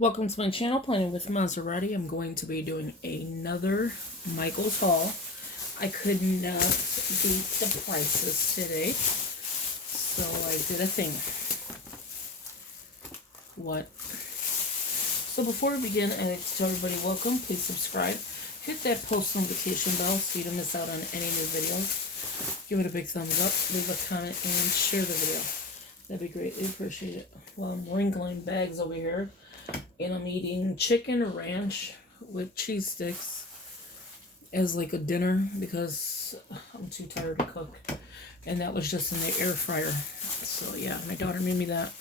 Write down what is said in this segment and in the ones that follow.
Welcome to my channel, Planning with Monserrate. I'm going to be doing another Michael's haul. I could not beat the prices today, so I did a thing. So before we begin, I'd like to tell everybody welcome. Please subscribe. Hit that post notification bell so you don't miss out on any new videos. Give it a big thumbs up, leave a comment, and share the video. That'd be greatly appreciated. Well, I'm wrinkling bags over here. And I'm eating chicken ranch with cheese sticks as like a dinner because I'm too tired to cook. And that was just in the air fryer. So yeah, my daughter made me that.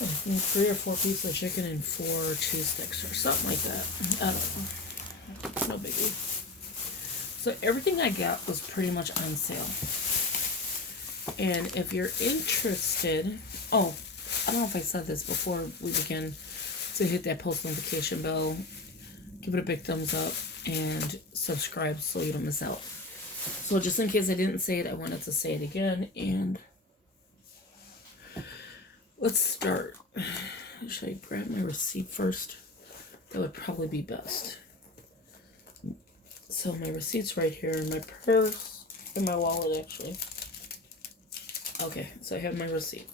I think 3 or 4 pieces of chicken and 4 cheese sticks or something like that. I don't know. No biggie. So everything I got was pretty much on sale. And if you're interested, I don't know if I said this before we begin, to hit that post notification bell, give it a big thumbs up, and subscribe so you don't miss out. So just in case I didn't say it, I wanted to say it again, and let's start. Should I grab my receipt first? That would probably be best. So my receipt's right here in my purse, in my wallet actually. Okay, so I have my receipt.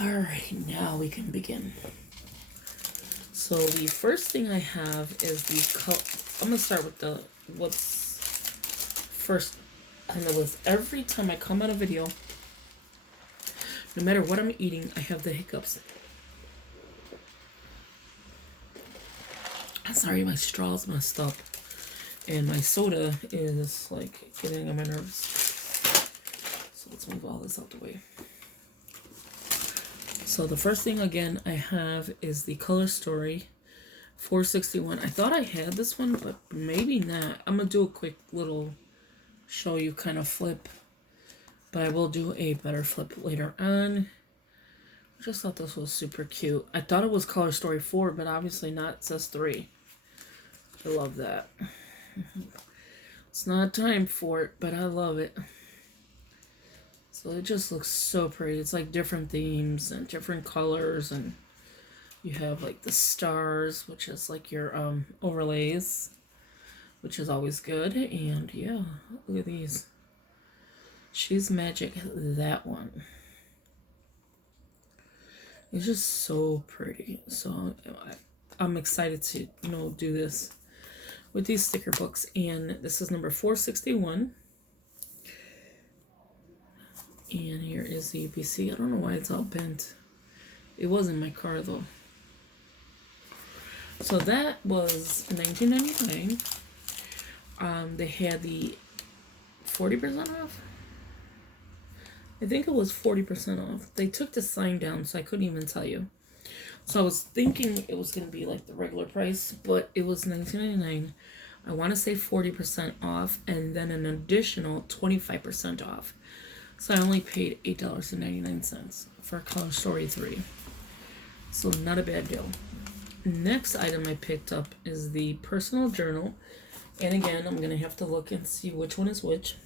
Alright, now we can begin. So the first thing I have is the I'm going to start with what's first on the list. Every time I come on a video, no matter what I'm eating, I have the hiccups. Sorry, my straw's messed up. And my soda is like getting on my nerves. So let's move all this out the way. So the first thing, again, I have is the Color Story 461. I thought I had this one, but maybe not. I'm going to do a quick little show you kind of flip. But I will do a better flip later on. I just thought this was super cute. I thought it was Color Story 4, but obviously not. It says 3. I love that. It's not time for it, but I love it. So it just looks so pretty. It's like different themes and different colors, and you have like the stars, which is like your overlays, which is always good. And yeah, look at these. She's Magic, that one. It's just so pretty. So I'm excited to, do this with these sticker books. And this is number 461. And here is the UPC. I don't know why it's all bent. It was in my car though. So that was $19.99. They had the 40% off. I think it was 40% off. They took the sign down, so I couldn't even tell you. So I was thinking it was going to be like the regular price, but it was $19.99. I want to say 40% off, and then an additional 25% off. So I only paid $8.99 for Color Story 3. So not a bad deal. Next item I picked up is the personal journal. And again, I'm going to have to look and see which one is which.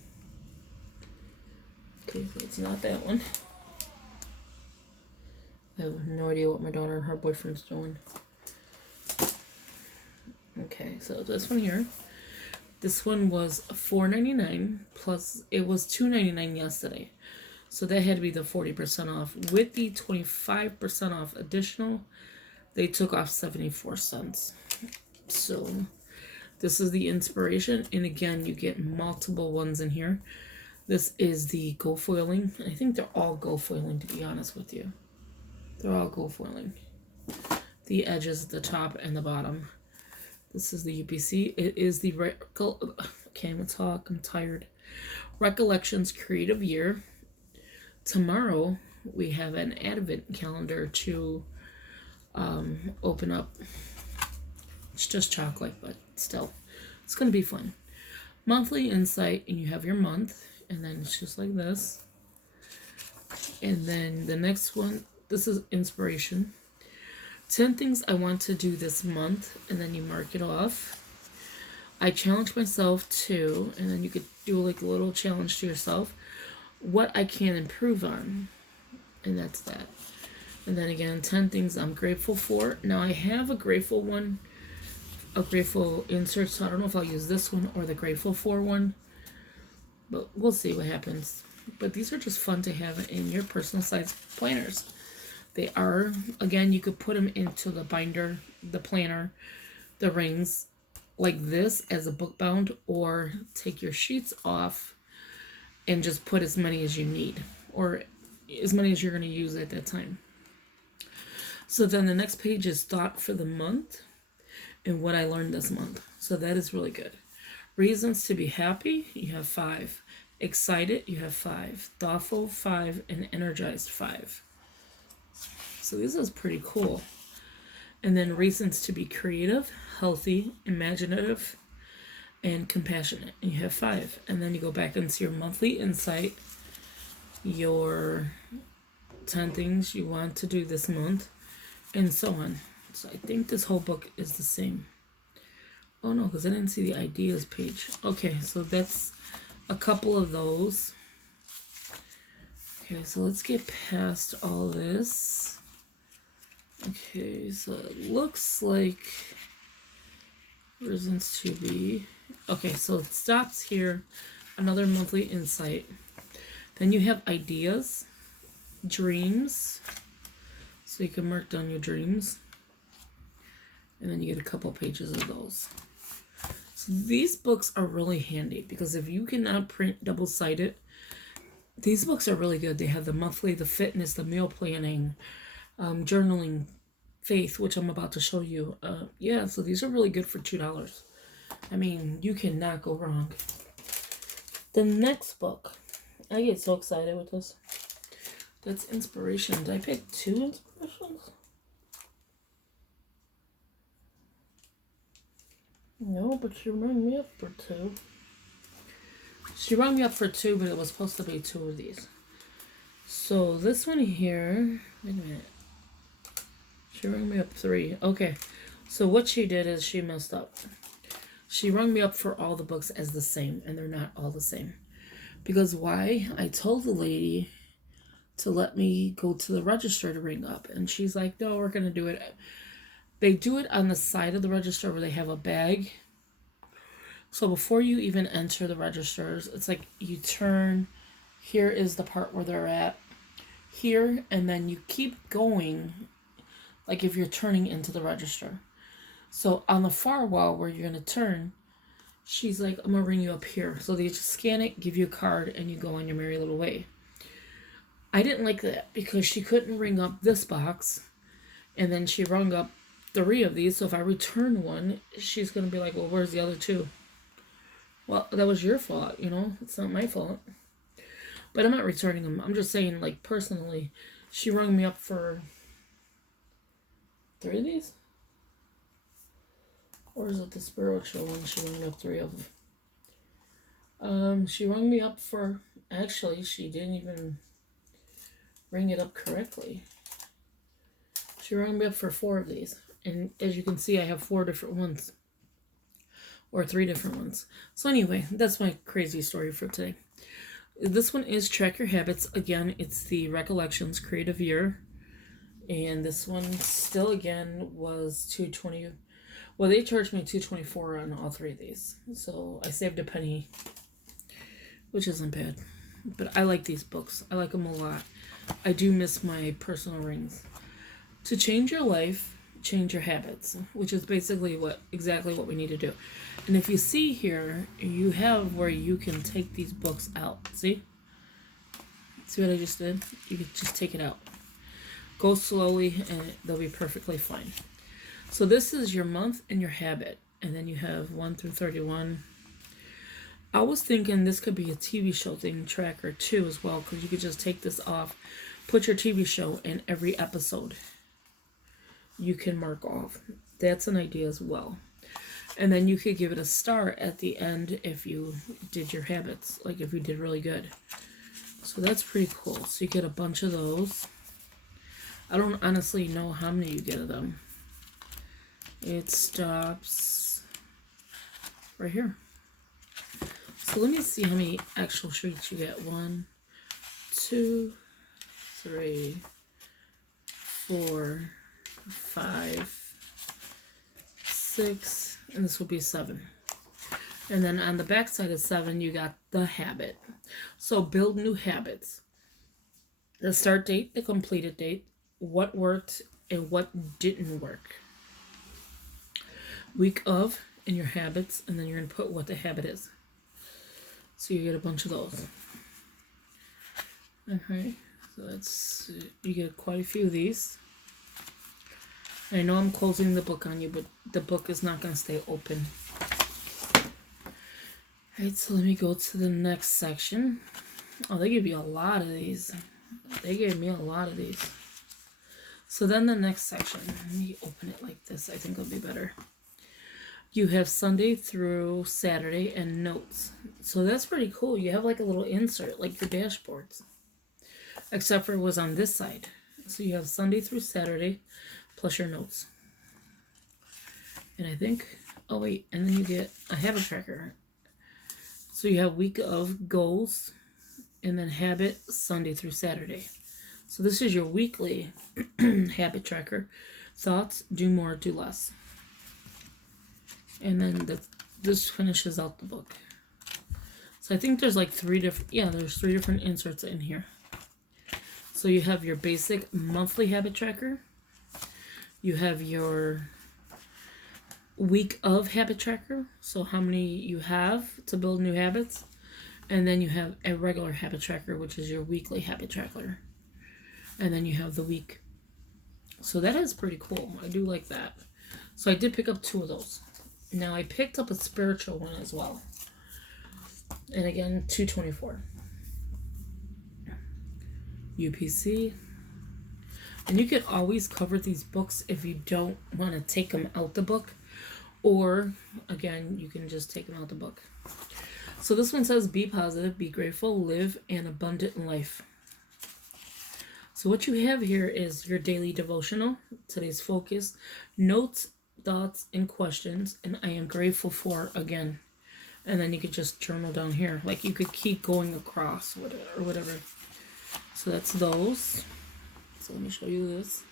Okay, so it's not that one. I have no idea what my daughter and her boyfriend's doing. Okay, so this one here. This one was $4.99 plus it was $2.99 yesterday. So that had to be the 40% off. With the 25% off additional, they took off 74 cents. So this is the inspiration. And again, you get multiple ones in here. This is the gold foiling. I think they're all gold foiling, to be honest with you. They're all gold foiling. The edges at the top and the bottom. This is the UPC. It is the can't even talk. I'm tired. Recollections Creative Year. Tomorrow we have an advent calendar to open up. It's just chocolate, but still, it's gonna be fun. Monthly insight, and you have your month, and then it's just like this. And then the next one, this is inspiration. 10 things I want to do this month, and then you mark it off. I challenge myself to, and then you could do like a little challenge to yourself, what I can improve on. And that's that. And then again, 10 things I'm grateful for. Now I have a grateful one, a grateful insert, so I don't know if I'll use this one or the grateful for one, but we'll see what happens. But these are just fun to have in your personal size planners. They are, again, you could put them into the binder, the planner, the rings, like this as a book bound, or take your sheets off and just put as many as you need, or as many as you're going to use at that time. So then the next page is thought for the month and what I learned this month. So that is really good. Reasons to be happy, you have 5. Excited, you have 5. Thoughtful, 5. And energized, 5. So this is pretty cool. And then reasons to be creative, healthy, imaginative, and compassionate. And you have 5. And then you go back into your monthly insight, your 10 things you want to do this month, and so on. So I think this whole book is the same. Oh no, because I didn't see the ideas page. Okay, so that's a couple of those. Okay, so let's get past all this. Okay, so it looks like reasons to be. Okay, so it stops here. Another monthly insight. Then you have ideas, dreams. So you can mark down your dreams. And then you get a couple pages of those. So these books are really handy because if you cannot print double-sided, these books are really good. They have the monthly, the fitness, the meal planning, journaling, faith, which I'm about to show you. Yeah, so these are really good for $2. I mean, you cannot go wrong. The next book, I get so excited with this. That's inspiration. Did I pick 2 inspirations? No, but she rang me up for 2. She rang me up for 2, but it was supposed to be 2 of these. So this one here, wait a minute. She rang me up 3. Okay, so what she did is she messed up. She rang me up for all the books as the same, and they're not all the same. Because why? I told the lady to let me go to the register to ring up, and she's like, no, we're going to do it. They do it on the side of the register where they have a bag. So before you even enter the registers, it's like you turn, here is the part where they're at, here, and then you keep going, like if you're turning into the register. So on the far wall where you're going to turn, she's like, I'm going to ring you up here. So they just scan it, give you a card, and you go on your merry little way. I didn't like that because she couldn't ring up this box, and then she rung up 3 of these. So if I return one, she's going to be like, well, where's the other 2? Well, that was your fault, you know? It's not my fault. But I'm not returning them. I'm just saying, like, personally, she rung me up for 3 of these? Or is it the spiritual one she rung me up 3 of them? She rung me up for... Actually, she didn't even ring it up correctly. She rang me up for 4 of these. And as you can see, I have 4 different ones. Or 3 different ones. So anyway, that's my crazy story for today. This one is Track Your Habits. Again, it's the Recollections Creative Year. And this one still, again, was $2.20. Well, they charged me $2.24 on all 3 of these. So I saved a penny, which isn't bad. But I like these books. I like them a lot. I do miss my personal rings. To change your life, change your habits, which is basically exactly what we need to do. And if you see here, you have where you can take these books out. See? See what I just did? You can just take it out. Go slowly and they'll be perfectly fine. So this is your month and your habit. And then you have 1 through 31. I was thinking this could be a TV show thing, tracker too, as well, because you could just take this off, put your TV show in every episode. You can mark off. That's an idea as well. And then you could give it a star at the end if you did your habits, like if you did really good. So that's pretty cool. So you get a bunch of those. I don't honestly know how many you get of them. It stops right here. So let me see how many actual sheets you get. 1, 2, 3, 4, 5, 6, and this will be 7. And then on the back side of 7, you got the habit. So build new habits. The start date, the completed date, what worked and what didn't work. Week of in your habits, and then you're going to put what the habit is. So you get a bunch of those. Okay, so you get quite a few of these. I know I'm closing the book on you, but the book is not going to stay open. Alright, so let me go to the next section. Oh, they give you a lot of these. They gave me a lot of these. So then the next section, let me open it like this. I think it'll be better. You have Sunday through Saturday and notes. So that's pretty cool. You have like a little insert, like your dashboards. Except for it was on this side. So you have Sunday through Saturday plus your notes. And I think, oh wait, and then you get a habit tracker. So you have week of goals and then habit Sunday through Saturday. So this is your weekly habit tracker. Thoughts, do more, do less. And then this finishes out the book. So I think there's like 3 different, there's 3 different inserts in here. So you have your basic monthly habit tracker. You have your week of habit tracker. So how many you have to build new habits. And then you have a regular habit tracker, which is your weekly habit tracker. And then you have the week. So that is pretty cool. I do like that. So I did pick up 2 of those. Now I picked up a spiritual one as well. And again, $2.24. UPC. And you can always cover these books if you don't want to take them out the book. Or, again, you can just take them out the book. So this one says, be positive, be grateful, live an abundant life. So what you have here is your daily devotional, today's focus, notes, thoughts, and questions, and I am grateful for, again. And then you could just journal down here. Like you could keep going across or whatever. So that's those. So let me show you this.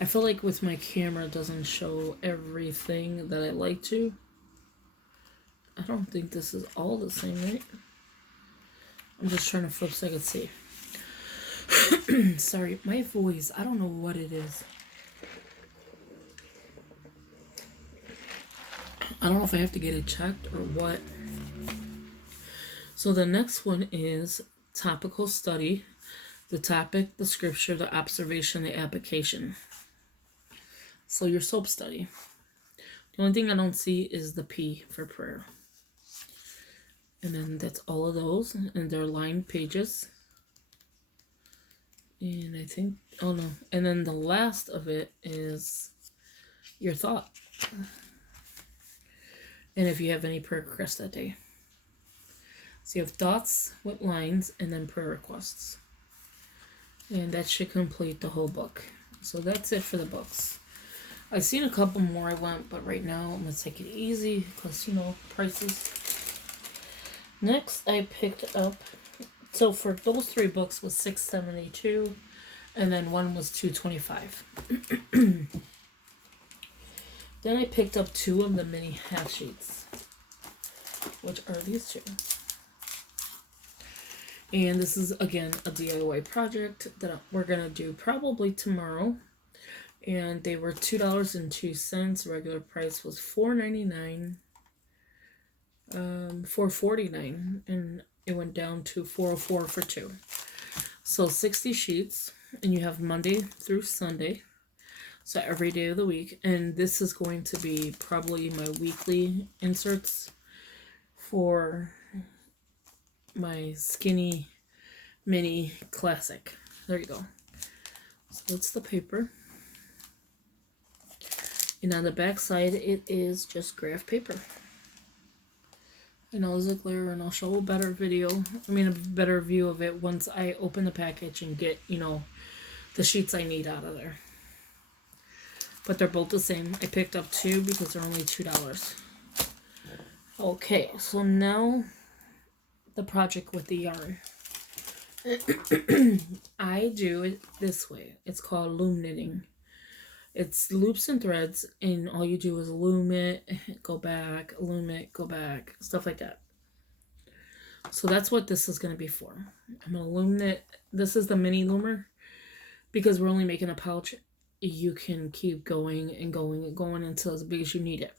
I feel like with my camera it doesn't show everything that I like to. I don't think this is all the same, right? I'm just trying to flip so I can see. Sorry, my voice, I don't know what it is. I don't know if I have to get it checked or what. So the next one is topical study. The topic, the scripture, the observation, the application. So your soap study. The only thing I don't see is the P for prayer. And then that's all of those. And they're lined pages. And I think, oh no. And then the last of it is your thought. And if you have any prayer requests that day. So you have thoughts with lines and then prayer requests. And that should complete the whole book. So that's it for the books. I've seen a couple more I want, but right now I'm going to take it easy because, prices. Next, I picked up, so for those 3 books was $6.72, and then one was $2.25. Then I picked up 2 of the mini half sheets, which are these 2. And this is, again, a DIY project that we're going to do probably tomorrow. And they were $2.02. Regular price was $4.99. $4.49. And it went down to $4.04 for 2. So 60 sheets. And you have Monday through Sunday. So every day of the week. And this is going to be probably my weekly inserts for my skinny mini classic. There you go. So that's the paper. And on the back side, it is just graph paper. And I'll zig glare and I'll show a better a better view of it once I open the package and get, the sheets I need out of there. But they're both the same. I picked up 2 because they're only $2. Okay, so now the project with the yarn. I do it this way. It's called loom knitting. It's loops and threads, and all you do is loom it, go back, loom it, go back, stuff like that. So that's what this is going to be for. I'm going to loom knit. This is the mini loomer. Because we're only making a pouch, you can keep going and going and going until as big as you need it.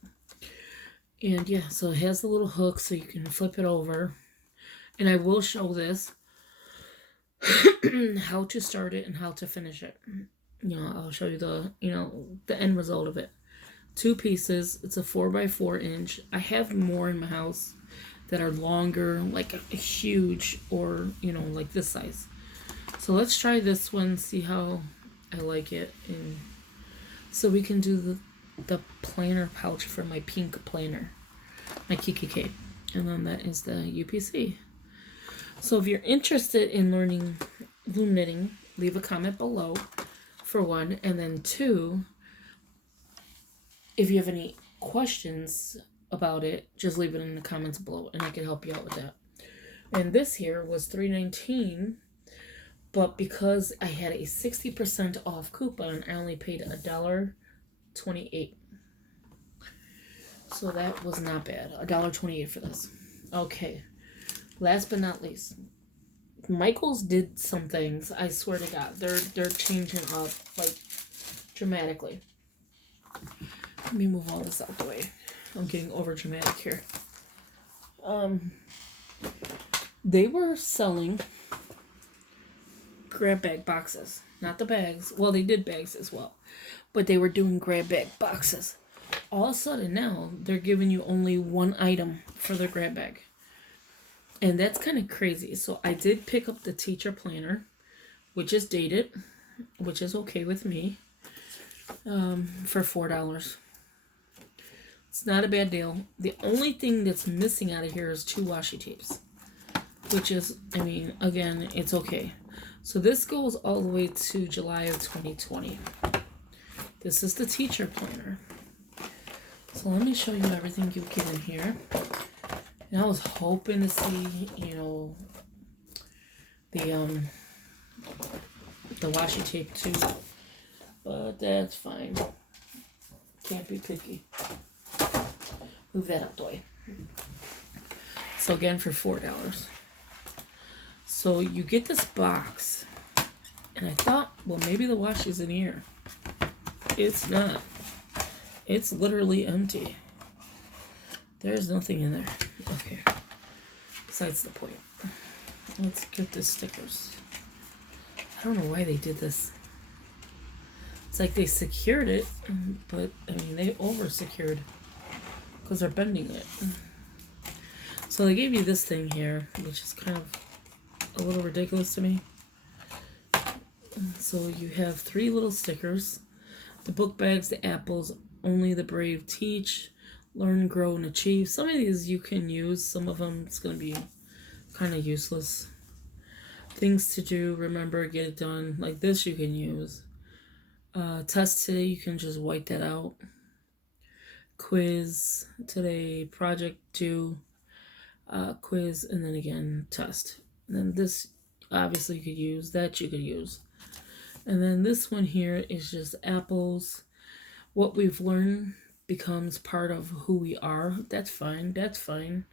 And yeah, so it has the little hook so you can flip it over. And I will show this, how to start it and how to finish it. I'll show you the end result of it. 2 pieces. It's a 4x4 inch. I have more in my house that are longer, like a huge, or like this size. So let's try this one, see how I like it. And so we can do the planner pouch for my pink planner, my KKK. And then that is the UPC. So if you're interested in learning loom knitting, leave a comment below, for 1. And then 2, if you have any questions about it, just leave it in the comments below and I can help you out with that. And this here was $3.19. But because I had a 60% off coupon, I only paid $1.28. So that was not bad. $1.28 for this. Okay. Last but not least, Michaels did some things. I swear to God, they're changing up like dramatically. Let me move all this out the way. I'm getting over dramatic here. They were selling grab bag boxes, not the bags. Well, they did bags as well, but they were doing grab bag boxes. All of a sudden now they're giving you only 1 item for the grab bag, and that's kind of crazy. So I did pick up the teacher planner, which is dated, which is okay with me, for $4. It's not a bad deal. The only thing that's missing out of here is 2 washi tapes, which is, again, it's okay. So this goes all the way to July of 2020. This is the teacher planner. So let me show you everything you get in here. And I was hoping to see, the washi tape too. But that's fine. Can't be picky. Move that out the way. So again, for $4. So you get this box, and I thought, well, maybe the washi's in here. It's not. It's literally empty. There's nothing in there. Okay. Besides the point. Let's get the stickers. I don't know why they did this. It's like they secured it, but, they over-secured because they're bending it. So they gave you this thing here, which is kind of a little ridiculous to me. So you have 3 little stickers. The book bags, the apples, only the brave teach, learn, grow, and achieve. Some of these you can use. Some of them it's going to be kind of useless. Things to do, remember, get it done. Like this you can use. Test today, you can just white that out. Quiz today, project due, quiz, and then again, test. And then this, obviously, you could use. That you could use. And then this one here is just apples. What we've learned becomes part of who we are. That's fine. That's fine.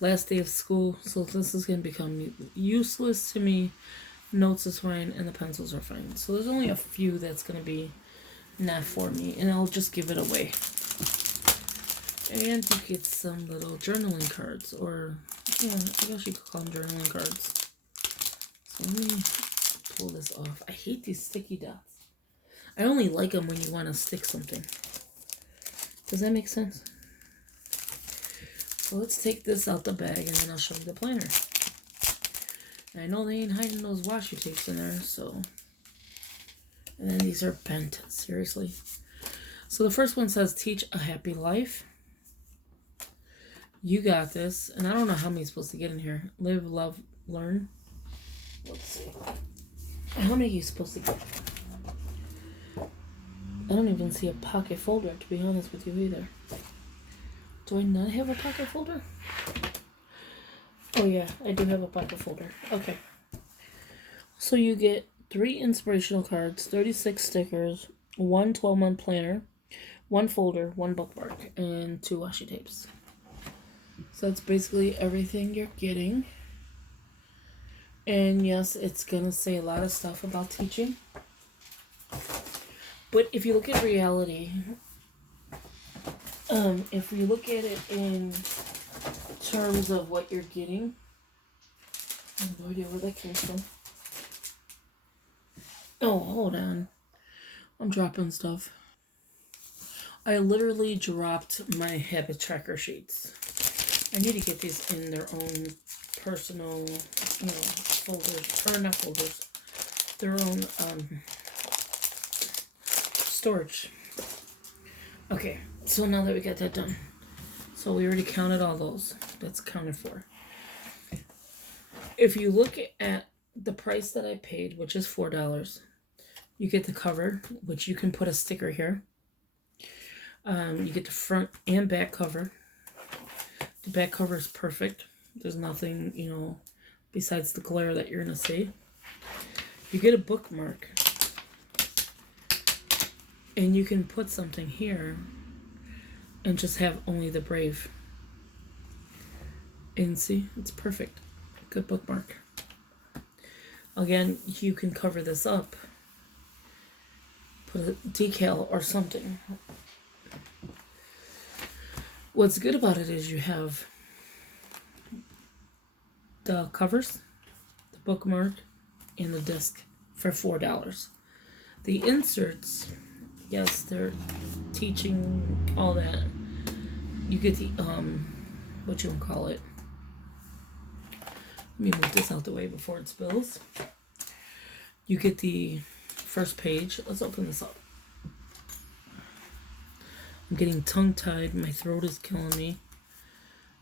Last day of school. So this is going to become useless to me. Notes is fine. And the pencils are fine. So there's only a few that's going to be not for me. And I'll just give it away. And you get some little journaling cards. Or, yeah, I guess you could call them journaling cards. So let me pull this off. I hate these sticky dots. I only like them when you want to stick something. Does that make sense? So let's take this out the bag and then I'll show you the planner. And I know they ain't hiding those washi tapes in there, so. And then these are bent, seriously. So the first one says, teach a happy life. You got this. And I don't know how many supposed to get in here. Live, love, learn. Let's see. How many are you supposed to get? I don't even see a pocket folder, to be honest with you, either. Do I not have a pocket folder? Oh, yeah, I do have a pocket folder. Okay. So you get 3 inspirational cards, 36 stickers, 1 12-month planner, 1 folder, 1 bookmark, and 2 washi tapes. So that's basically everything you're getting. And yes, it's going to say a lot of stuff about teaching. But if you look at reality, if you look at it in terms of what you're getting, I have no idea where that came from. Oh, hold on. I'm dropping stuff. I literally dropped my habit tracker sheets. I need to get these in their own personal, folders, or not folders, their own storage. Okay, so now that we got that done, so we already counted all those. That's accounted for. If you look at the price that I paid, which is $4, you get the cover, which you can put a sticker here. You get the front and back cover. The back cover is perfect. There's nothing, besides the glare that you're going to see. You get a bookmark. And you can put something here and just have only the brave. And see, it's perfect. Good bookmark. Again, you can cover this up. Put a decal or something. What's good about it is you have the covers, the bookmark, and the disc for $4. The inserts, yes, they're teaching all that. You get the, what you want to call it. Let me move this out the way before it spills. You get the first page. Let's open this up. I'm getting tongue-tied. My throat is killing me.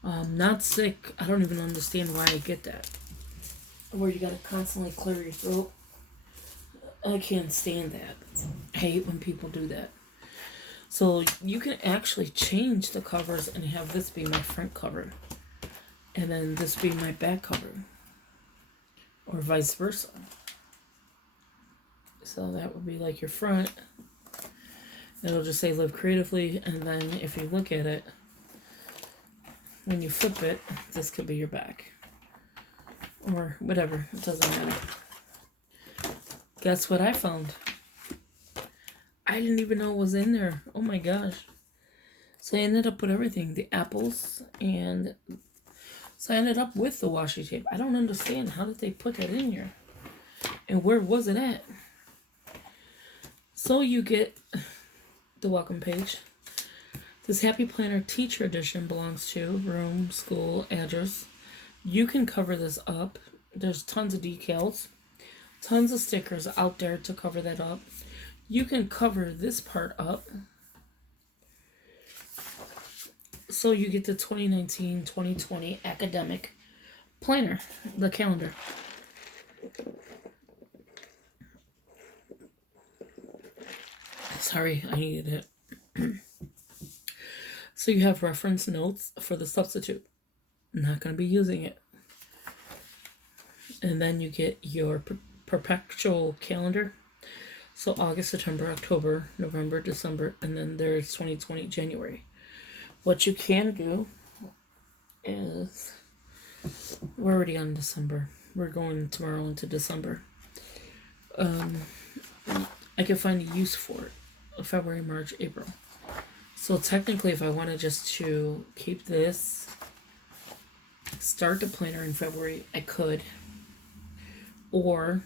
Not sick. I don't even understand why I get that. Where you gotta constantly clear your throat. I can't stand that. I hate when people do that. So you can actually change the covers and have this be my front cover. And then this be my back cover. Or vice versa. So that would be like your front. It'll just say live creatively. And then if you look at it, when you flip it, this could be your back. Or whatever. It doesn't matter. Guess what I found? I didn't even know it was in there. Oh my gosh. So I ended up with everything. The apples and... So I ended up with the washi tape. I don't understand. How did they put that in here? And where was it at? So you get the welcome page. This Happy Planner Teacher Edition belongs to room, school, address. You can cover this up. There's tons of decals. Tons of stickers out there to cover that up. You can cover this part up. So you get the 2019-2020 academic planner, the calendar. Sorry, I needed it. So you have reference notes for the substitute. I'm not going to be using it. And then you get your perpetual calendar. So August, September, October, November, December, and then there's 2020 January. What you can do is, we're already on December. We're going tomorrow into December. I can find a use for it. February, March, April. So technically, if I wanted just to keep this, start the planner in February, I could. Or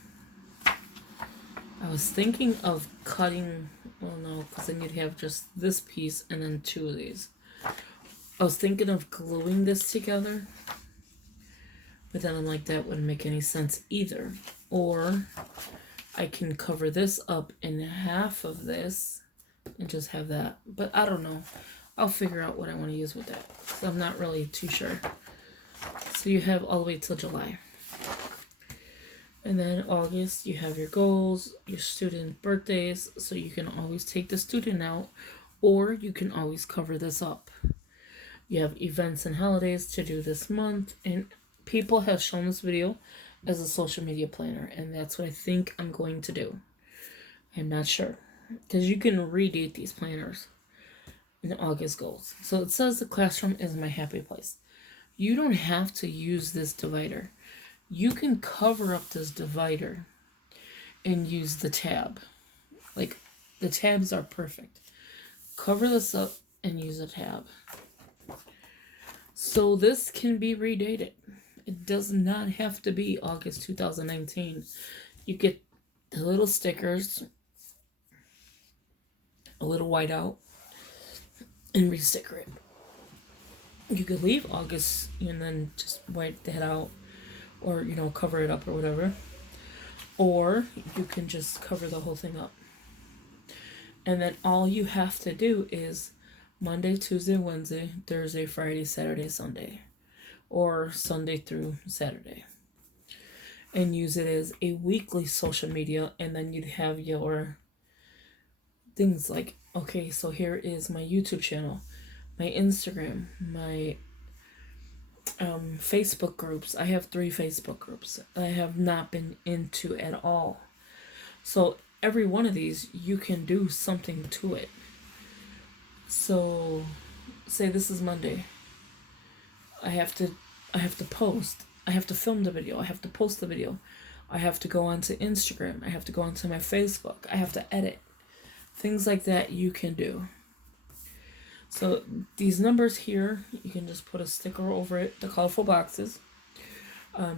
I was thinking of cutting, well no, because then you'd have just this piece and then 2 of these. I was thinking of gluing this together, but then I'm like, that wouldn't make any sense either. Or I can cover this up in half of this and just have that. But I don't know. I'll figure out what I want to use with that. So I'm not really too sure. So you have all the way till July. And then August, you have your goals, your student birthdays. So you can always take the student out, or you can always cover this up. You have events and holidays to do this month. And people have shown this video as a social media planner, and that's what I think I'm going to do. I'm not sure, because you can redate these planners in August goals. So it says the classroom is my happy place. You don't have to use this divider. You can cover up this divider and use the tab. Like, the tabs are perfect. Cover this up and use a tab. So this can be redated. It does not have to be August 2019. You get the little stickers, a little whiteout, and resticker it. You could leave August and then just white that out, or cover it up or whatever. Or you can just cover the whole thing up. And then all you have to do is Monday, Tuesday, Wednesday, Thursday, Friday, Saturday, Sunday. Or Sunday through Saturday. And use it as a weekly social media. And then you'd have your things like, okay, so here is my YouTube channel, my Instagram, my Facebook groups. I have 3 Facebook groups I have not been into at all. So every one of these, you can do something to it. So say this is Monday. I have to post. I have to film the video. I have to post the video. I have to go onto Instagram. I have to go onto my Facebook. I have to edit. Things like that you can do. So these numbers here, you can just put a sticker over it, the colorful boxes.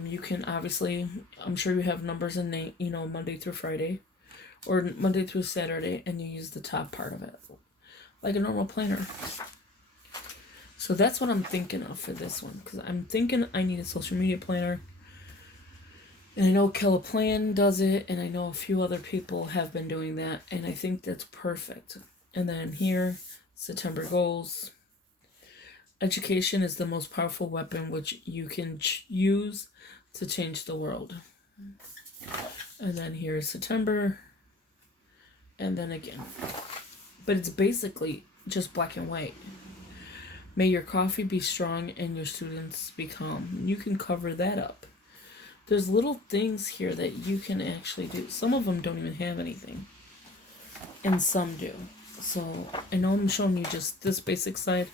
You can obviously, I'm sure you have numbers in Monday through Friday or Monday through Saturday, and you use the top part of it like a normal planner. So that's what I'm thinking of for this one, because I'm thinking I need a social media planner. And I know Kella Plan does it, and I know a few other people have been doing that, and I think that's perfect. And then here, September goals. Education is the most powerful weapon which you can use to change the world. And then here's September. And then again. But it's basically just black and white. May your coffee be strong and your students be calm. You can cover that up. There's little things here that you can actually do. Some of them don't even have anything. And some do. So I know I'm showing you just this basic side.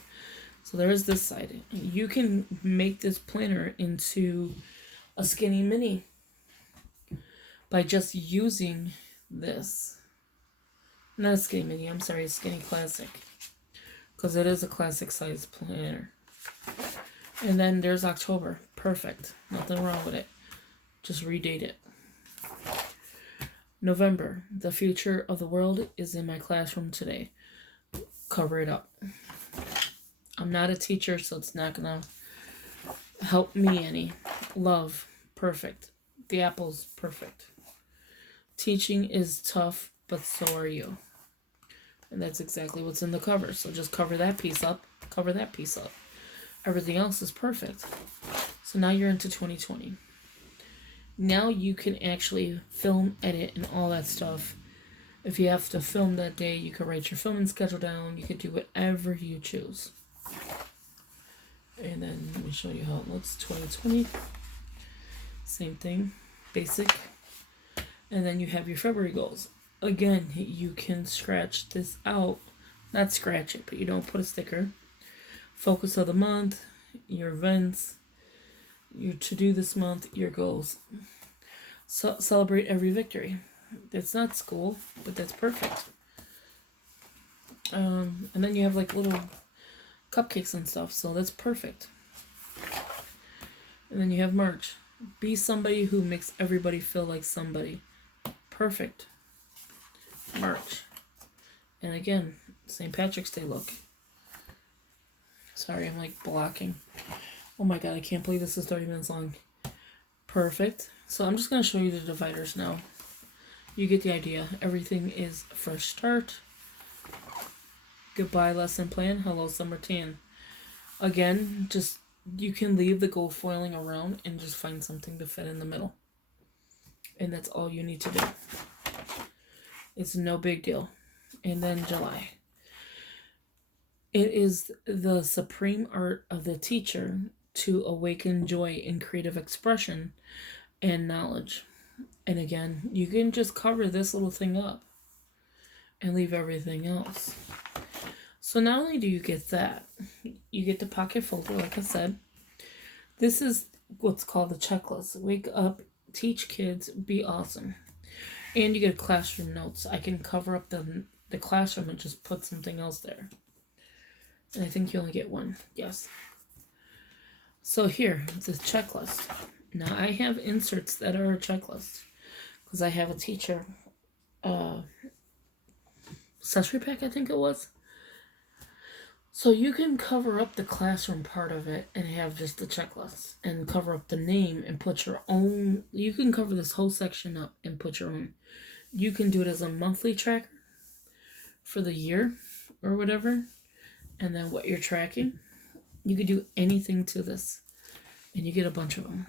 So there is this side. You can make this planner into a skinny mini by just using this. Not a skinny mini, I'm sorry, a skinny classic. Because it is a classic size planner. And then there's October. Perfect. Nothing wrong with it. Just redate it. November. The future of the world is in my classroom today. Cover it up. I'm not a teacher, so it's not going to help me any. Love. Perfect. The apple's perfect. Teaching is tough, but so are you. And that's exactly what's in the cover. So just cover that piece up. Cover that piece up. Everything else is perfect. So now you're into 2020. Now you can actually film, edit, and all that stuff. If you have to film that day, you can write your filming schedule down. You can do whatever you choose. And then let me show you how it looks. 2020. Same thing. Basic. And then you have your February goals. Again, you can scratch this out. Not scratch it, but you don't put a sticker. Focus of the month, your events, your to-do this month, your goals. So celebrate every victory. That's not school, but that's perfect. And then you have like little cupcakes and stuff, so that's perfect. And then you have March. Be somebody who makes everybody feel like somebody. Perfect. March. And again, St. Patrick's Day look. Sorry, I'm like blocking. Oh my god, I can't believe this is 30 minutes long. Perfect. So I'm just going to show you the dividers now. You get the idea. Everything is fresh start. Goodbye lesson plan. Hello summer tan. Again, just you can leave the gold foiling around and just find something to fit in the middle. And that's all you need to do. It's no big deal. And then July. It is the supreme art of the teacher to awaken joy in creative expression and knowledge. And again, you can just cover this little thing up and leave everything else. So not only do you get that, you get the pocket folder, like I said. This is what's called the checklist. Wake up, teach kids, be awesome. And you get classroom notes. I can cover up the classroom and just put something else there. And I think you only get one. Yes. So here, the checklist. Now I have inserts that are a checklist because I have a teacher accessory pack, I think it was. So you can cover up the classroom part of it and have just the checklist and cover up the name and put your own. You can cover this whole section up and put your own. You can do it as a monthly tracker for the year or whatever, and then what you're tracking. You could do anything to this, and you get a bunch of them.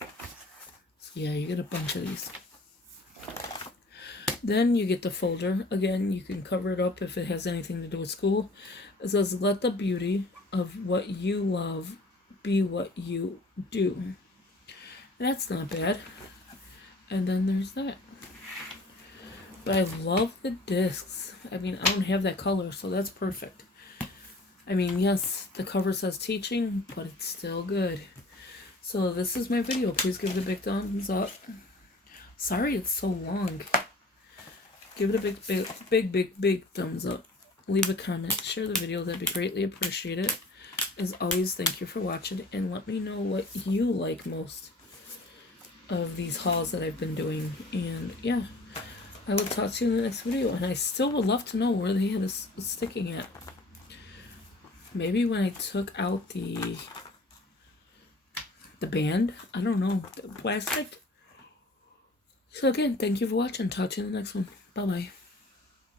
So yeah, you get a bunch of these. Then you get the folder. Again, you can cover it up if it has anything to do with school. It says, let the beauty of what you love be what you do. And that's not bad. And then there's that. But I love the discs. I mean, I don't have that color, so that's perfect. I mean, yes, the cover says teaching, but it's still good. So this is my video. Please give it a big thumbs up. Sorry it's so long. Give it a big thumbs up. Leave a comment. Share the video. That'd be greatly appreciated. As always, thank you for watching. And let me know what you like most of these hauls that I've been doing. And yeah, I will talk to you in the next video. And I still would love to know where they had this sticking at. Maybe when I took out the band. I don't know. The plastic. So again, thank you for watching. Talk to you in the next one. Bye-bye.